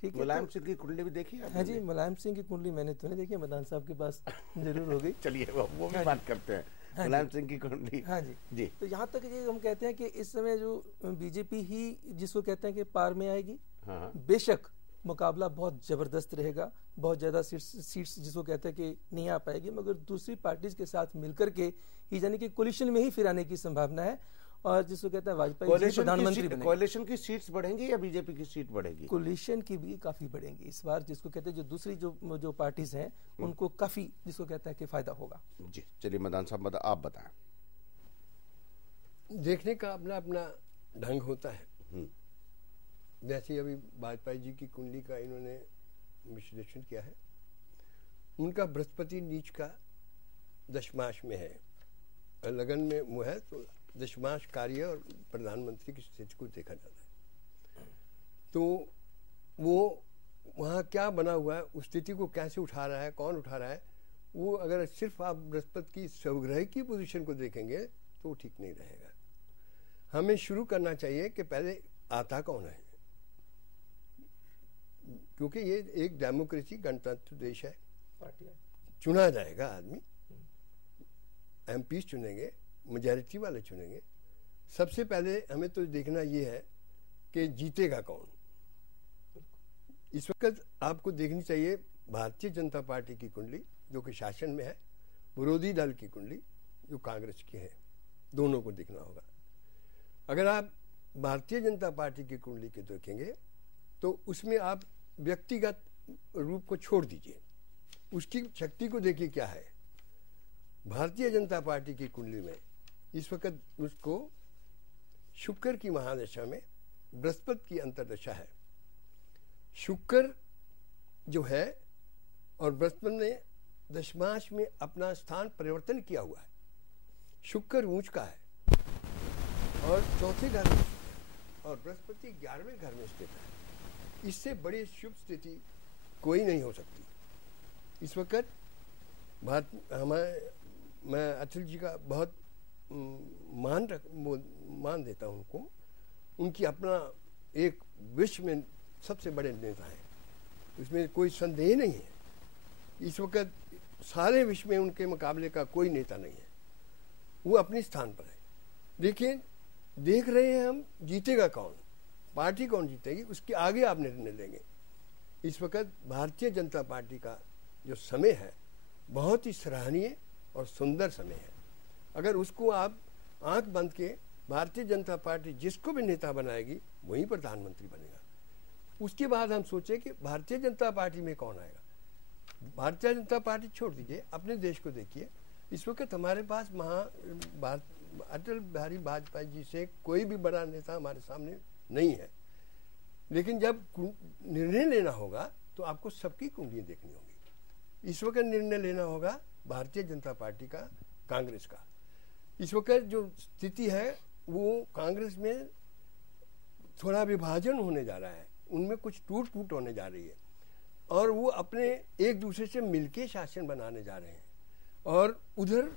ठीक है। मुलायम सिंह की कुंडली भी देखी है? हाँ जी, मुलायम सिंह की कुंडली मैंने तो नहीं देखी, मदान साहब के पास जरूर होगी। चलिए वो भी बात करते हैं, मुलायम सिंह की कुंडली। हाँ जी जी। तो यहाँ तक ये हम कहते हैं कि इस समय जो बीजेपी ही जिसको कहते हैं कि पार में आएगी। हाँ। बेशक मुकाबला बहुत जबरदस्त रहेगा, बहुत ज्यादा सीट्स जिसको कहते हैं कि नहीं आ पाएगी, मगर दूसरी पार्टीज के साथ मिलकर के यानी कि कोलिशन में ही फिर आने की संभावना है। और जिसको कहते हैं वाजपेयी प्रधानमंत्री बनेंगे। कोलिशन की सीट्स बढ़ेंगी या बीजेपी की सीट बढ़ेगी? कोलिशन की भी काफी बढ़ेंगी इस बार, जिसको कहते हैं जो दूसरी जो पार्टीज हैं उनको काफी जिसको कहते हैं कि फायदा होगा। जी, चलिए मदान साहब आप बताएं। देखने का अपना अपना ढंग होता है। जैसे अभी वाजपेयी जी की कुंडली का इन्होंने विश्लेषण किया है, उनका बृहस्पति नीच का दशमांश में है, लगन में वो है, तो दशमांश कार्य और प्रधानमंत्री की स्थिति को देखा जाता है। तो वो वहाँ क्या बना हुआ है, उस स्थिति को कैसे उठा रहा है, कौन उठा रहा है, वो अगर सिर्फ आप बृहस्पति की स्वग्रह की पोजीशन को देखेंगे तो वो ठीक नहीं रहेगा। हमें शुरू करना चाहिए कि पहले आता कौन है, क्योंकि ये एक डेमोक्रेसी गणतंत्र देश है। चुना जाएगा आदमी, एमपी चुनेंगे, मेजॉरिटी वाले चुनेंगे। सबसे पहले हमें तो देखना ये है कि जीतेगा कौन। इस वक्त आपको देखनी चाहिए भारतीय जनता पार्टी की कुंडली जो कि शासन में है, विरोधी दल की कुंडली जो कांग्रेस की है, दोनों को देखना होगा। अगर आप भारतीय जनता पार्टी की कुंडली के देखेंगे तो उसमें आप व्यक्तिगत रूप को छोड़ दीजिए, उसकी शक्ति को देखिए क्या है। भारतीय जनता पार्टी की कुंडली में इस वक्त उसको शुक्र की महादशा में बृहस्पति की अंतर्दशा है। शुक्र जो है और बृहस्पति ने दशमांश में अपना स्थान परिवर्तन किया हुआ है। शुक्र ऊंच का है और चौथे घर में और बृहस्पति 11वें घर में स्थित है। इससे बड़ी शुभ स्थिति कोई नहीं हो सकती। इस वक्त मैं अटल जी का बहुत मान देता हूँ उनको। उनकी अपना एक विश्व में सबसे बड़े नेता हैं, इसमें कोई संदेह नहीं है। इस वक्त सारे विश्व में उनके मुकाबले का कोई नेता नहीं है, वो अपने स्थान पर है। देखिए, देख रहे हैं हम जीतेगा कौन, पार्टी कौन जीतेगी, उसके आगे आप निर्णय लेंगे। इस वक्त भारतीय जनता पार्टी का जो समय है बहुत ही सराहनीय और सुंदर समय है। अगर उसको आप आंख बंद के भारतीय जनता पार्टी जिसको भी नेता बनाएगी वही प्रधानमंत्री बनेगा। उसके बाद हम सोचे कि भारतीय जनता पार्टी में कौन आएगा। भारतीय जनता पार्टी छोड़ दीजिए, अपने देश को देखिए। इस वक्त हमारे पास अटल बिहारी वाजपेयी जी से कोई भी बड़ा नेता हमारे सामने नहीं है। लेकिन जब निर्णय लेना होगा तो आपको सबकी कुंडलियां देखनी होगी। इस वक्त निर्णय लेना होगा भारतीय जनता पार्टी का, कांग्रेस का। इस वक्त जो स्थिति है वो कांग्रेस में थोड़ा विभाजन होने जा रहा है, उनमें कुछ टूट फूट होने जा रही है और वो अपने एक दूसरे से मिलके शासन बनाने जा रहे हैं। और उधर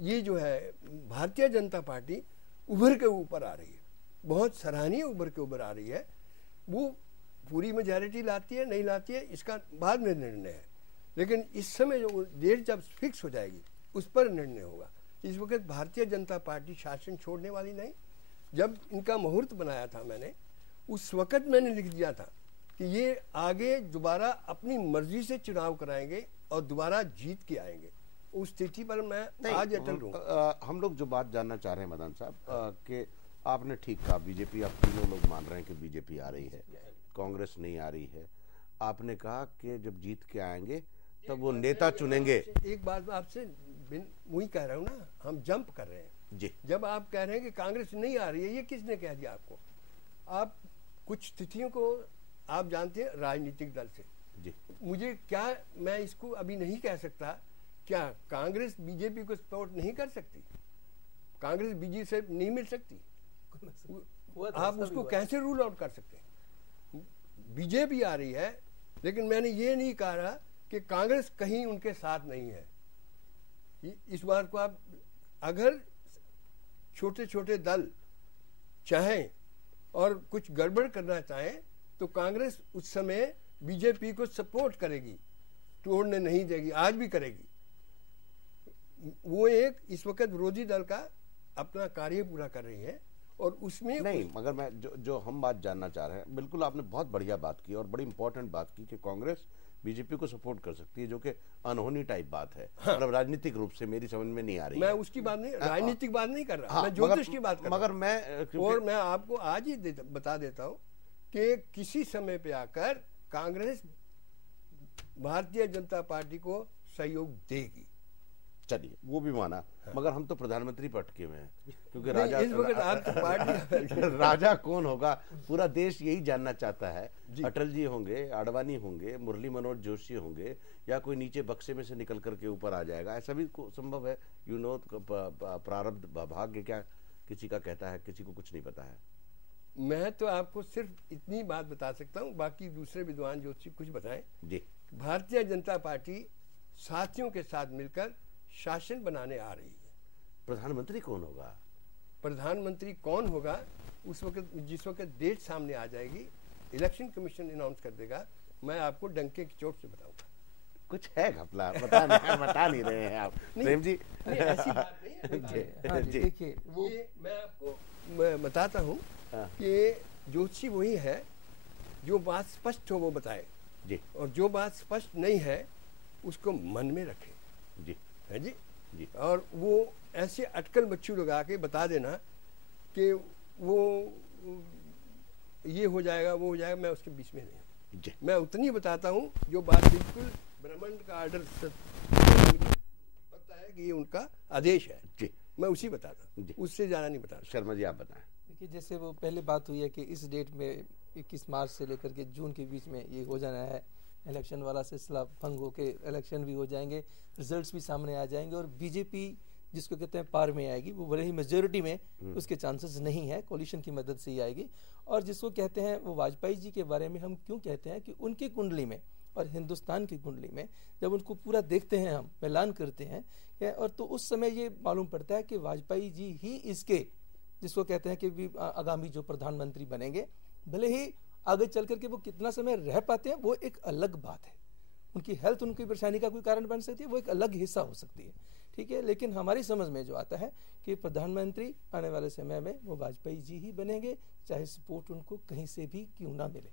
ये जो है भारतीय जनता पार्टी उभर के ऊपर आ रही है, बहुत सराहनीय उभर के ऊपर आ रही है। वो पूरी मेजॉरिटी लाती है नहीं लाती है इसका बाद में निर्णय है, लेकिन इस समय जो डेट जब फिक्स हो जाएगी उस पर निर्णय होगा। इस वक्त भारतीय जनता पार्टी शासन छोड़ने वाली नहीं। जब इनका मुहूर्त बनाया था मैंने, उस वक्त मैंने लिख दिया था कि ये आगे दोबारा अपनी मर्जी से चुनाव कराएंगे और दोबारा जीत के आएंगे। उस स्थिति पर मैं आज अटल हूँ। हम लोग जो बात जानना चाह रहे हैं मदन साहब कि आपने ठीक कहा, बीजेपी, आप तीनों लोग मान रहे हैं कि बीजेपी आ रही है, कांग्रेस नहीं आ रही है। आपने कहा कि जब जीत के आएंगे तब वो नेता चुनेंगे। एक बात आपसे वही कह रहा हूँ ना, हम जंप कर रहे हैं जी। जब आप कह रहे हैं कि कांग्रेस नहीं आ रही है, ये किसने कह दिया आपको? आप कुछ स्थितियों को आप जानते हैं राजनीतिक दल से जी। मुझे क्या, मैं इसको अभी नहीं कह सकता क्या कांग्रेस बीजेपी को सपोर्ट नहीं कर सकती, कांग्रेस बीजेपी से नहीं मिल सकती। आप उसको कैसे रूल आउट कर सकते हैं? बीजेपी आ रही है, लेकिन मैंने ये नहीं कहा कि कांग्रेस कहीं उनके साथ नहीं है। इस बार को आप अगर छोटे छोटे दल चाहें और कुछ गड़बड़ करना चाहें तो कांग्रेस उस समय बीजेपी को सपोर्ट करेगी, तोड़ने नहीं देगी, आज भी करेगी। वो एक इस वक्त विरोधी दल का अपना कार्य पूरा कर रही है और उसमें नहीं, मगर मैं जो हम बात जानना चाह रहे हैं, बिल्कुल आपने बहुत बढ़िया बात की और बड़ी इंपॉर्टेंट बात की कि कांग्रेस बीजेपी को सपोर्ट कर सकती है, जो कि अनहोनी टाइप बात है। हाँ। मतलब राजनीतिक रूप से मेरी समझ में नहीं आ रही मैं है। उसकी बात नहीं, राजनीतिक बात नहीं कर रहा। हाँ, मैं ज्योतिष की बात कर रहा। मगर मैं आपको आज ही बता देता हूं कि किसी समय पे आकर कांग्रेस भारतीय जनता पार्टी को सहयोग देगी। चलिए, वो भी माना। हाँ। मगर हम तो प्रधानमंत्री पर अटके हुए हैं, क्योंकि राजा कौन होगा पूरा देश यही जानना चाहता है। अटल जी होंगे, आडवाणी होंगे, मुरली मनोहर जोशी होंगे, या कोई नीचे बक्से में से निकल करके ऊपर आ जाएगा, ऐसा भी संभव है। प्रारब्ध भाग्य क्या किसी का कहता है, किसी को कुछ नहीं पता है। मैं तो आपको सिर्फ इतनी बात बता सकता हूँ, बाकी दूसरे विद्वान ज्योतिषी कुछ बताएं जी। भारतीय जनता पार्टी साथियों के साथ मिलकर शासन बनाने आ रही है। प्रधानमंत्री कौन होगा? प्रधानमंत्री कौन होगा उस वक्त, जिस वक्त डेट सामने आ जाएगी, इलेक्शन कमीशन अनाउंस कर देगा। मैं आपको डंके की चोट से बताऊंगा। कुछ है घपला, बता नहीं रहे हैं आप प्रेम जी। ऐसी बात नहीं है। देखिए, वो मैं आपको बताता हूँ कि ज्योतिषी वही है जो बात स्पष्ट हो वो बताए जी, और जो बात स्पष्ट नहीं है उसको मन में रखे जी, है जी जी। और वो ऐसे अटकल बच्चू लगा के बता देना कि वो ये हो जाएगा वो हो जाएगा, मैं उसके बीच में नहीं जी। मैं उतनी बताता हूँ जो बात बिल्कुल ब्रह्मांड का आर्डर पता है कि ये उनका आदेश है जी, मैं उसी बताता हूँ, उससे ज्यादा नहीं बताता। शर्मा जी आप बताएं। देखिए, जैसे वो पहले बात हुई है कि इस डेट में 21 मार्च से लेकर के जून के बीच में ये हो जाना है, इलेक्शन वाला सिलसिला भंग होके इलेक्शन भी हो जाएंगे, रिजल्ट्स भी सामने आ जाएंगे और बीजेपी जिसको कहते हैं पार में आएगी। वो भले ही मेजोरिटी में उसके चांसेस नहीं है, कोलिशन की मदद से ही आएगी। और जिसको कहते हैं वो वाजपेयी जी के बारे में हम क्यों कहते हैं कि उनकी कुंडली में और हिंदुस्तान की कुंडली में जब उनको पूरा देखते हैं, हम मिलान करते हैं, और तो उस समय ये मालूम पड़ता है कि वाजपेयी जी ही इसके, जिसको कहते हैं कि आगामी जो प्रधानमंत्री बनेंगे, भले ही आगे चल करके वो कितना समय रह पाते हैं वो एक अलग बात है, उनकी हेल्थ उनकी परेशानी का कोई कारण बन सकती है, वो एक अलग हिस्सा हो सकती है, ठीक है। लेकिन हमारी समझ में जो आता है कि प्रधानमंत्री आने वाले समय में वो वाजपेयी जी ही बनेंगे, चाहे सपोर्ट उनको कहीं से भी क्यों ना मिले।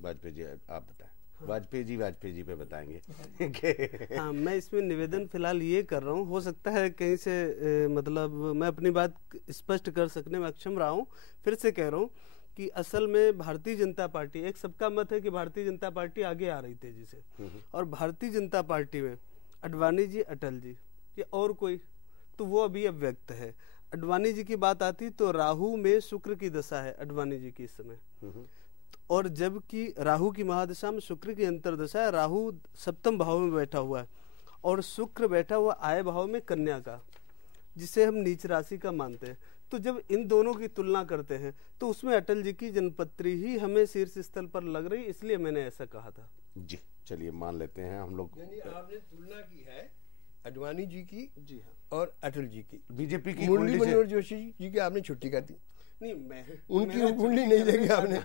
वाजपेयी जी आप बताएं। वाजपेयी जी पे बताएंगे। हाँ, मैं इसमें निवेदन फिलहाल ये कर रहा हूँ, हो सकता है कहीं से मतलब मैं अपनी बात स्पष्ट कर सकने में अक्षम रहा हूँ। फिर से कह रहा हूँ कि असल में भारतीय जनता पार्टी, एक सबका मत है कि भारतीय जनता पार्टी आगे आ रही तेजी से, और भारतीय जनता पार्टी में अडवाणी जी, अटल जी, ये और कोई तो वो अभी अव्यक्त है। अडवाणी जी की बात आती तो राहु में शुक्र की दशा है अडवाणी जी की इस समय, और जबकि राहु की महादशा में शुक्र की अंतरदशा है, राहु सप्तम भाव में बैठा हुआ है और शुक्र बैठा हुआ आय भाव में कन्या का, जिसे हम नीच राशि का मानते हैं। तो जब इन दोनों की तुलना करते हैं तो उसमें अटल जी की जन्मपत्री ही हमें शीर्ष स्थल पर लग रही, इसलिए मैंने ऐसा कहा था। जी चलिए मान लेते हैं हम लोग। आपने तुलना की है अडवाणी जी की, जी हाँ, और अटल जी की। बीजेपी की मुरली मनोहर जोशी जी की आपने छुट्टी कर दी। नहीं, मैं उनकी कुंडली नहीं देगी आपने।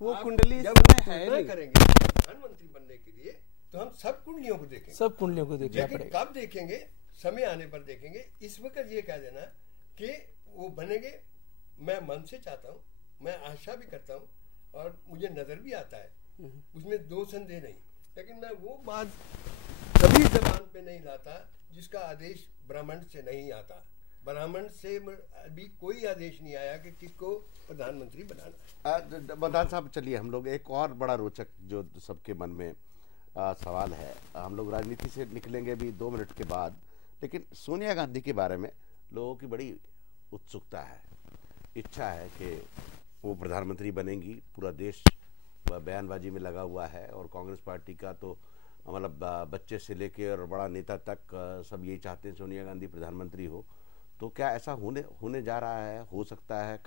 वो कुंडली जब है करेंगे प्रधानमंत्री बनने के लिए तो हम सब कुंडलियों को देखेंगे, सब कुंडलियों को देखना पड़ेगा। कब देखेंगे? समय आने पर देखेंगे। इस वक्त ये कह देना कि वो बनेंगे, मैं मन से चाहता हूँ, मैं आशा भी करता हूँ और मुझे नजर भी आता है, उसमें दो संदेह नहीं। लेकिन मैं वो बात कभी जबान पे नहीं लाता जिसका आदेश ब्राह्मण से नहीं आता। ब्राह्मण से अभी कोई आदेश नहीं आया कि किसको प्रधानमंत्री बनाना। मदान साहब चलिए हम लोग एक और बड़ा रोचक जो सबके मन में सवाल है, हम लोग राजनीति से निकलेंगे अभी 2 मिनट के बाद, लेकिन सोनिया गांधी के बारे में लोगों की बड़ी उत्सुकता है, इच्छा है कि वो प्रधानमंत्री बनेंगी। पूरा देश बयानबाजी में लगा हुआ है और कांग्रेस पार्टी का तो मतलब बच्चे से लेके और बड़ा नेता तक सब यही चाहते हैं सोनिया गांधी प्रधानमंत्री हो। तो क्या ऐसा होने जा रहा है? हो सकता है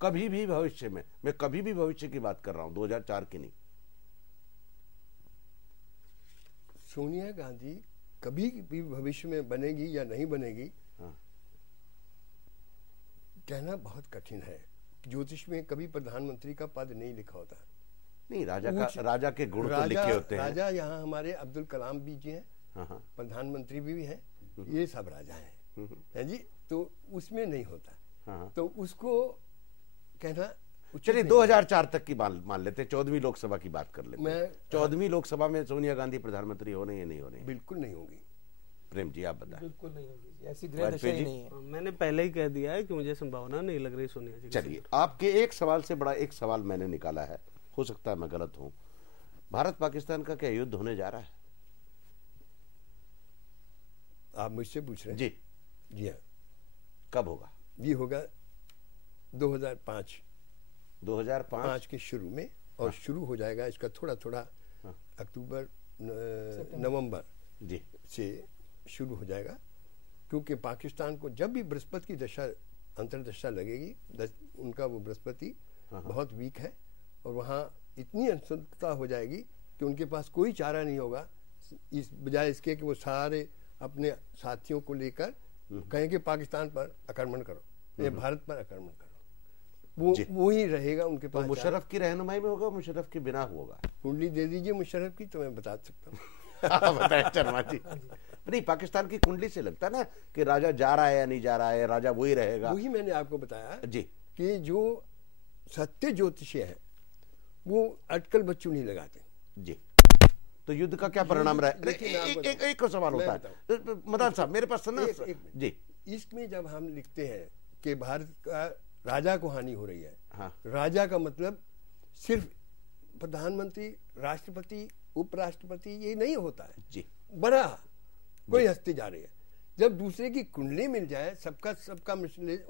कभी भी भविष्य में, मैं कभी भी भविष्य की बात कर रहा हूं, 2004 की नहीं। सोनिया गांधी कभी भी भविष्य में बनेगी या नहीं बनेगी, हाँ, कहना बहुत कठिन है। ज्योतिष में कभी प्रधानमंत्री का पद नहीं लिखा होता। नहीं, राजा के गुण तो लिखे होते हैं। राजा यहाँ हमारे अब्दुल कलाम भी जी हैं, हाँ, प्रधानमंत्री भी हैं, ये सब राजा हैं, है जी। तो उसमें नहीं होता, हाँ, तो उसको कहना। चलिए 2004 तक की मान लेते हैं, 14वीं लोकसभा की बात कर लेते हैं। 14वीं लोकसभा में सोनिया गांधी प्रधानमंत्री होने या नहीं होने? बिल्कुल नहीं होगी। प्रेम जी आप बताएं। बिल्कुल नहीं होगी, ऐसी ग्रह दशा ही नहीं है। मैंने पहले ही कह दिया है कि मुझे संभावना नहीं लग रही सोनिया जी। चलिए आपके एक सवाल से बड़ा एक सवाल मैंने निकाला है, हो सकता है मैं गलत हूं। भारत पाकिस्तान का क्या युद्ध होने जा रहा है? आप मुझसे पूछ रहे हैं? जी जी हाँ। कब होगा? ये होगा 2005 के शुरू में, और हाँ, शुरू हो जाएगा इसका थोड़ा थोड़ा, हाँ, अक्टूबर नवंबर जी से शुरू हो जाएगा। क्योंकि पाकिस्तान को जब भी बृहस्पति की दशा अंतर्दशा लगेगी, उनका वो बृहस्पति बहुत वीक है और वहाँ इतनी अनिश्चितता हो जाएगी कि उनके पास कोई चारा नहीं होगा, इस बजाय इसके कि वो सारे अपने साथियों को लेकर कहेंगे पाकिस्तान पर आक्रमण करो, या भारत पर आक्रमण करो, वो ही रहेगा उनके पास। तो मुशर्रफ की रहनुमाई में होगा, मुशर्रफ के बिना होगा? कुंडली दे दीजिए मुशर्रफ की तो मैं बता सकता हूँ। बताएं शर्मा जी। नहीं, पाकिस्तान की कुंडली से लगता है ना कि राजा जा रहा है या नहीं जा रहा है, राजा वही रहेगा। वही मैंने आपको बताया जी कि जो सत्य ज्योतिषी है वो अटकल बच्चों नहीं लगाते जी। तो युद्ध का क्या परिणाम रहा है? एक सवाल होता है मदान साहब मेरे पास सुना जी। इसमें जब हम लिखते हैं कि भारत का राजा को हानि हो रही है, हाँ, राजा का मतलब सिर्फ प्रधानमंत्री, राष्ट्रपति, उपराष्ट्रपति ये नहीं होता है जी। बड़ा कोई हस्ती जा रही है। जब दूसरे की कुंडली मिल जाए, सबका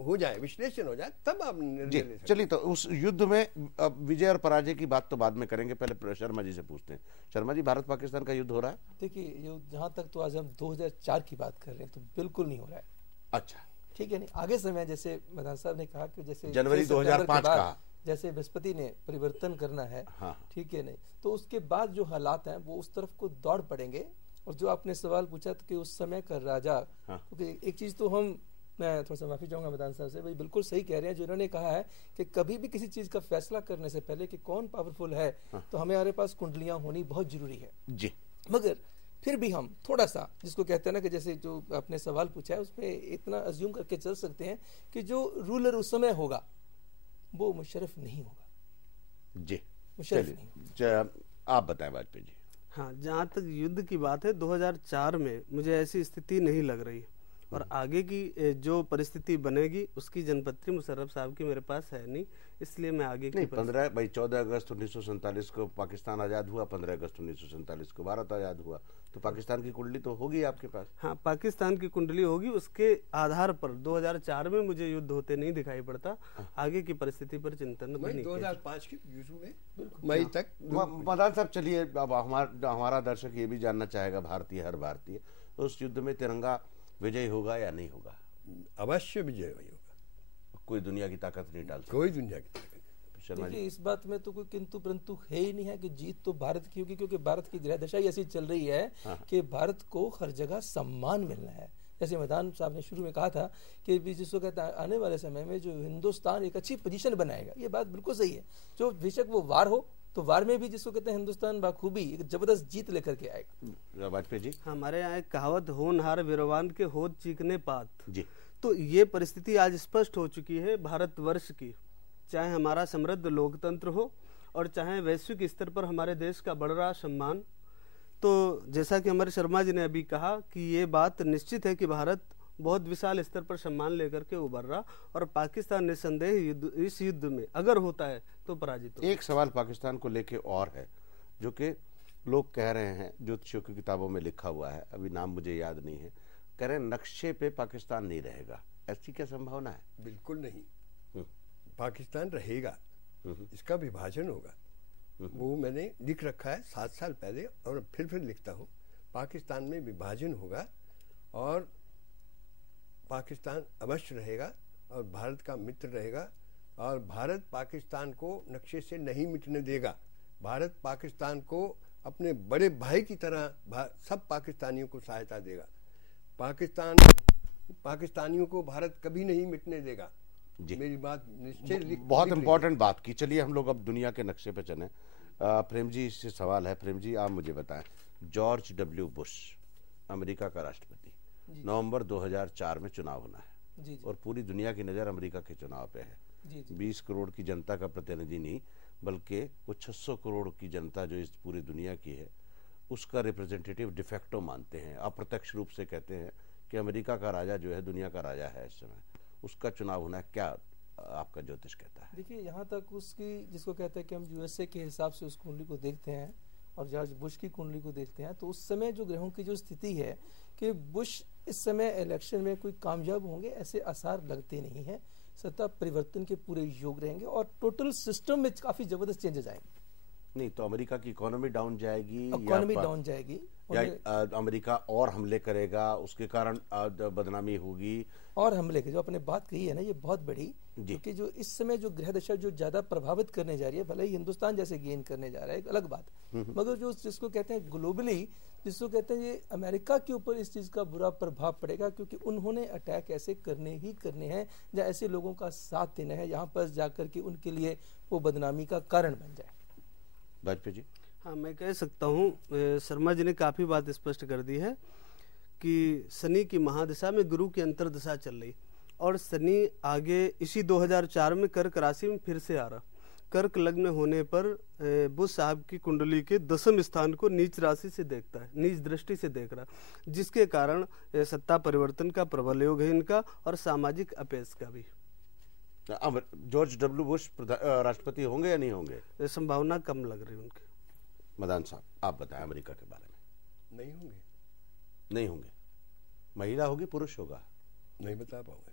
हो जाए, विश्लेषण हो जाए, तब आप निर्णय ले सकते। चलिए तो उस युद्ध में विजय और पराजय की बात तो बाद में करेंगे, पहले शर्मा जी से पूछते हैं। शर्मा जी, भारत पाकिस्तान का युद्ध हो रहा है? देखिए, जहाँ तक तो आज हम 2004 की बात कर रहे हैं तो बिल्कुल नहीं हो रहा है। अच्छा, ठीक है। नहीं, आगे समय जैसे मदान साहब ने कहा कि जैसे जनवरी 2005 का जैसे बृहस्पति ने परिवर्तन करना है, ठीक है नहीं, तो उसके बाद जो हालात हैं वो उस तरफ को दौड़ पड़ेंगे। और जो आपने सवाल पूछा था कि उस समय का राजा, क्योंकि एक चीज तो मैं थोड़ा सा माफी चाहूंगा मैदान साहब से, भाई बिल्कुल सही कह रहे हैं जो इन्होंने कहा है कि कभी भी किसी चीज का फैसला करने से पहले कि कौन पावरफुल है, तो हमारे पास कुंडलियां होनी बहुत जरूरी है जी। मगर फिर भी हम थोड़ा सा जिसको कहते हैं ना कि जैसे जो आपने सवाल पूछा है उसमें इतना अज्यूम करके चल सकते हैं कि जो रूलर उस समय होगा वो मुशर्रफ नहीं होगा जी। मुशर्रफ आप बताएं वाजपेयी जी। हाँ, जहाँ तक युद्ध की बात है 2004 में मुझे ऐसी स्थिति नहीं लग रही, और आगे की जो परिस्थिति बनेगी उसकी जनपत्री मुशर्रफ साहब की मेरे पास है नहीं, इसलिए मैं आगे की 14 अगस्त 1947 को पाकिस्तान आजाद हुआ, 15 अगस्त 1947 को भारत आजाद हुआ, तो पाकिस्तान की कुंडली तो होगी आपके पास। हाँ, पाकिस्तान की कुंडली होगी, उसके आधार पर 2004 में मुझे युद्ध होते नहीं दिखाई पड़ता। आगे की परिस्थिति पर चिंतन 2005 की युद्ध में मई तक। मदान साहब चलिए, अब हमारा दर्शक ये भी जानना चाहेगा, भारतीय हर भारतीय, तो उस युद्ध में तिरंगा विजय होगा या नहीं होगा? अवश्य विजय होगा, कोई दुनिया की ताकत नहीं डाल सकती। कोई दुनिया की ताकत। देखिए इस बात में तो कोई किंतु परंतु है ही नहीं है कि जीत तो भारत की होगी, क्योंकि भारत की ग्रह दशा ही ऐसी चल रही है कि भारत को हर जगह सम्मान मिलना है। जैसे मैदान साहब ने शुरू में कहा था कि जिसको कहता है आने वाले समय में जो हिंदुस्तान एक अच्छी पोजीशन बनाएगा, ये बात बिल्कुल सही है। जो बेशक वो वार हो तो वार में भी जिसको कहते हैं हिंदुस्तान बाखूबी एक जबरदस्त जीत लेकर के आएगा। वाजपेयी जी, हमारे यहाँ एक कहावत, होनहार वीरवान के होद चीकने पात जी। तो ये परिस्थिति आज स्पष्ट हो चुकी है भारतवर्ष की, चाहे हमारा समृद्ध लोकतंत्र हो और चाहे वैश्विक स्तर पर हमारे देश का बढ़ रहा सम्मान। तो जैसा कि हमारे शर्मा जी ने अभी कहा कि ये बात निश्चित है कि भारत बहुत विशाल स्तर पर सम्मान लेकर के उभर रहा, और पाकिस्तान निस्संदेह इस युद्ध में अगर होता है तो पराजित होगा। एक सवाल पाकिस्तान को लेके और है, जो कि लोग कह रहे हैं, ज्योतिषियों की किताबों में लिखा हुआ है, अभी नाम मुझे याद नहीं है, कह रहे हैं नक्शे पे पाकिस्तान नहीं रहेगा, ऐसी क्या संभावना है? बिल्कुल नहीं, पाकिस्तान रहेगा, इसका विभाजन होगा। वो मैंने लिख रखा है 7 साल पहले, और फिर लिखता हूँ, पाकिस्तान में विभाजन होगा और पाकिस्तान अवश्य रहेगा और भारत का मित्र रहेगा, और भारत पाकिस्तान को नक्शे से नहीं मिटने देगा। भारत पाकिस्तान को अपने बड़े भाई की तरह सब पाकिस्तानियों को सहायता देगा। पाकिस्तानियों को भारत कभी नहीं मिटने देगा जी। मेरी बात निश्चय बहुत इंपॉर्टेंट बात की। चलिए हम लोग अब दुनिया के नक्शे पे चलें। प्रेम जी से सवाल है। प्रेम जी आप मुझे बताएं, जॉर्ज डब्ल्यू बुश अमेरिका का राष्ट्रपति, नवंबर 2004 में चुनाव होना है जी। और पूरी दुनिया की नज़र अमेरिका के चुनाव पे है जी। 20 करोड़ की जनता का प्रतिनिधि नहीं, बल्कि वो 600 करोड़ की जनता जो इस पूरी दुनिया की है उसका रिप्रेजेंटेटिव डिफेक्टो मानते हैं, अप्रत्यक्ष रूप से कहते हैं कि अमेरिका का राजा जो है दुनिया का राजा है, इस समय उसका चुनाव होना है। क्या आपका ज्योतिष कहता है? देखिए यहाँ तक उसकी जिसको कहते हैं कि हम यूएसए के हिसाब से उस कुंडली को देखते हैं और जॉर्ज बुश की कुंडली को देखते हैं, तो उस समय जो ग्रहों की जो स्थिति है कि बुश इस समय इलेक्शन में कोई कामयाब होंगे ऐसे आसार लगते नहीं है। सत्ता परिवर्तन के पूरे योग रहेंगे और टोटल सिस्टम में काफी जबरदस्त चेंजेस आएंगे। नहीं तो अमेरिका की इकोनॉमी डाउन जाएगी, इकोनॉमी डाउन जाएगी या अमेरिका और हमले करेगा, उसके कारण बदनामी होगी और हमले की जो आपने बात कही है ना, ये बहुत बड़ी, क्योंकि जो इस समय जो ग्रह दशा जो ज्यादा प्रभावित करने जा रही है, भले ही हिंदुस्तान जैसे गेन करने जा रहा है एक अलग बात, मगर जो जिसको कहते हैं ग्लोबली, जिसको कहते हैं ये अमेरिका के ऊपर इस चीज का बुरा प्रभाव पड़ेगा, क्योंकि उन्होंने अटैक ऐसे करने ही करने हैं या ऐसे लोगों का साथ देना है यहाँ पर जाकर के उनके लिए वो बदनामी का कारण बन जाए। वाजपेयी जी, हाँ मैं कह सकता हूँ, शर्मा जी ने काफ़ी बात स्पष्ट कर दी है कि शनि की महादशा में गुरु की अंतर्दशा चल रही और शनि आगे इसी 2004 में कर्क राशि में फिर से आ रहा। कर्क लग्न होने पर बुश साहब की कुंडली के 10वें स्थान को नीच राशि से देखता है, नीच दृष्टि से देख रहा, जिसके कारण सत्ता परिवर्तन का प्रबल योग है इनका और सामाजिक अपयश का भी। जॉर्ज डब्ल्यू बुश राष्ट्रपति होंगे या नहीं होंगे? संभावना कम लग रही है उनकी। मदान साहब आप बताएं अमेरिका के बारे में। नहीं होंगे। नहीं होंगे। महिला होगी पुरुष होगा? नहीं बता पाऊंगा।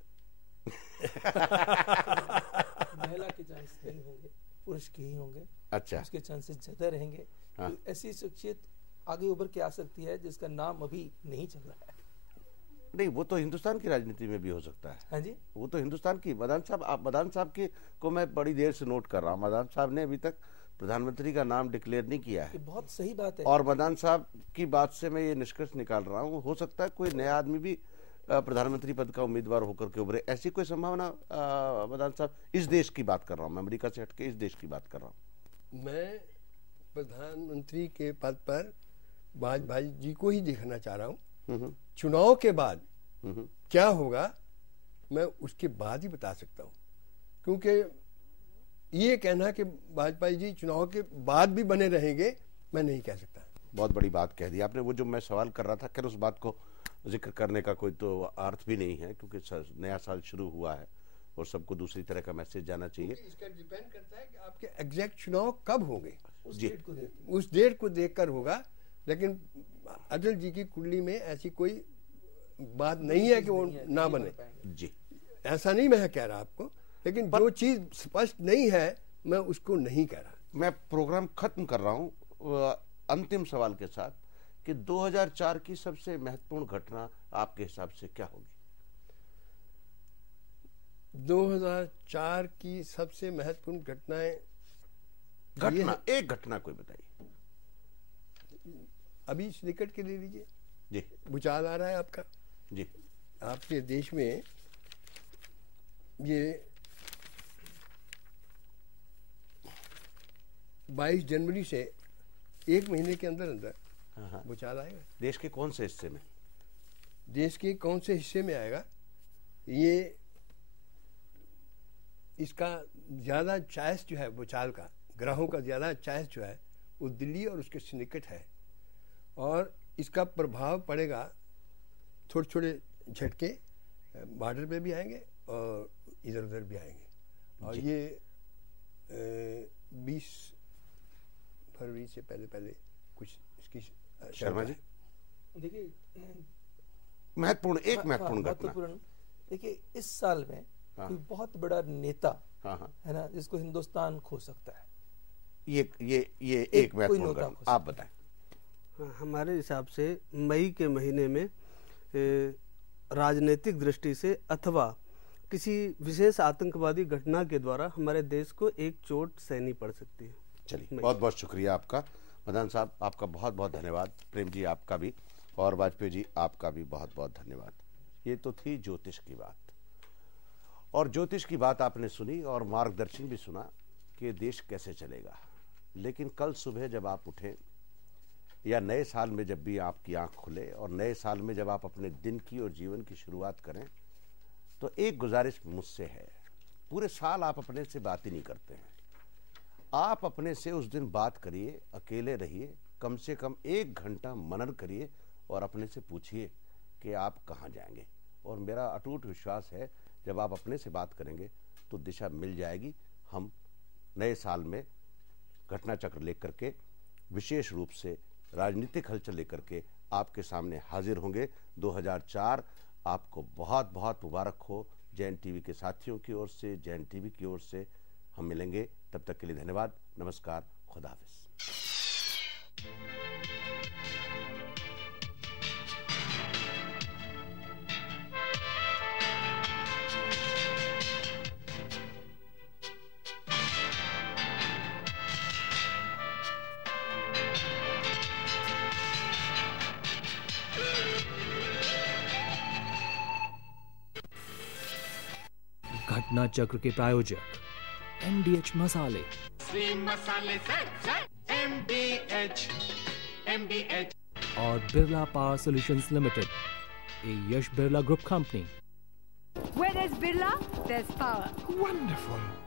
महिला के चांस नहीं होंगे, पुरुष के ही होंगे। अच्छा, उसके चांसेस ज्यादा रहेंगे। तो ऐसी शख्सियत आगे उभर के आ सकती है जिसका नाम अभी नहीं चल रहा है। नहीं, वो तो हिंदुस्तान की राजनीति में भी हो सकता है। हाँ जी, वो तो हिंदुस्तान की मदान साहब की को मैं बड़ी देर से नोट कर रहा हूँ। मदान साहब ने अभी तक प्रधानमंत्री का नाम डिक्लेयर नहीं किया है। बहुत सही बात है। और मदान साहब की बात से मैं ये निष्कर्ष निकाल रहा हूँ, हो सकता है कोई नया आदमी भी प्रधानमंत्री पद का उम्मीदवार होकर के उभरे, ऐसी कोई संभावना? मदान साहब, इस देश की बात कर रहा हूँ मैं, अमेरिका से हटके इस देश की बात कर रहा हूँ। मैं प्रधानमंत्री के पद पर वाजपेयी जी को ही देखना चाह रहा हूँ। चुनाव के बाद क्या होगा मैं उसके बाद ही बता सकता हूँ, क्योंकि ये कहना कि वाजपेयी जी चुनाव के बाद भी बने रहेंगे, मैं नहीं कह सकता। बहुत बड़ी बात कह दी आपने। वो जो मैं सवाल कर रहा था, खैर उस बात को जिक्र करने का कोई तो अर्थ भी नहीं है, क्योंकि नया साल शुरू हुआ है और सबको दूसरी तरह का मैसेज जाना चाहिए। इसका डिपेंड करता है कि आपके एग्जैक्ट चुनाव कब होंगे, उस डेट को देखकर होगा। लेकिन अटल जी की कुंडली में ऐसी कोई बात नहीं है कि वो ना बने जी, ऐसा नहीं मैं कह रहा आपको, लेकिन जो चीज स्पष्ट नहीं है मैं उसको नहीं कह रहा। मैं प्रोग्राम खत्म कर रहा हूँ अंतिम सवाल के साथ कि 2004 की सबसे महत्वपूर्ण घटना आपके हिसाब से क्या होगी? 2004 की सबसे महत्वपूर्ण घटनाएं, एक घटना कोई बताइए। अभी इस निकट के ले लीजिए जी, भूचाल आ रहा है आपका जी, आपके देश में। ये 22 जनवरी से एक महीने के अंदर अंदर भूचाल आएगा। देश के कौन से हिस्से में? देश के कौन से हिस्से में आएगा, ये इसका ज्यादा चांस जो है भूचाल का, ग्रहों का ज्यादा चांस जो है वो दिल्ली और उसके निकट है, और इसका प्रभाव पड़ेगा। थोड़े छोटे झटके बॉर्डर पे भी आएंगे और इधर उधर भी आएंगे, और ये 20 फरवरी से पहले कुछ इसकी शर्मा जी देखिए महत्वपूर्ण घटना। देखिए इस साल में कोई बहुत बड़ा नेता है ना जिसको हिंदुस्तान खो सकता है। ये एक महत्वपूर्ण घटना, आप बताएं। हमारे हिसाब से मई के महीने में राजनीतिक दृष्टि से अथवा किसी विशेष आतंकवादी घटना के द्वारा हमारे देश को एक चोट सहनी पड़ सकती है। चलिए, बहुत बहुत शुक्रिया आपका। मदान साहब आपका बहुत बहुत धन्यवाद। प्रेम जी आपका भी, और वाजपेयी जी आपका भी बहुत बहुत धन्यवाद। ये तो थी ज्योतिष की बात, और ज्योतिष की बात आपने सुनी और मार्गदर्शन भी सुना कि देश कैसे चलेगा। लेकिन कल सुबह जब आप उठें या नए साल में जब भी आपकी आंख खुले और नए साल में जब आप अपने दिन की और जीवन की शुरुआत करें, तो एक गुजारिश मुझसे है, पूरे साल आप अपने से बात ही नहीं करते हैं। आप अपने से उस दिन बात करिए, अकेले रहिए, कम से कम 1 घंटा मनन करिए और अपने से पूछिए कि आप कहाँ जाएंगे। और मेरा अटूट विश्वास है जब आप अपने से बात करेंगे तो दिशा मिल जाएगी। हम नए साल में घटना चक्र लेकर के, विशेष रूप से राजनीतिक हलचल लेकर के आपके सामने हाजिर होंगे। 2004 आपको बहुत बहुत मुबारक हो। जैन टीवी के साथियों की ओर से, जैन टीवी की ओर से हम मिलेंगे। तब तक के लिए धन्यवाद, नमस्कार, खुदा हाफिज। घटना चक्र के प्रायोजक MDH मसाले, मसाले MDH और Birla power solutions limited, a Yash Birla group company. Where there's Birla, there's power. Wonderful.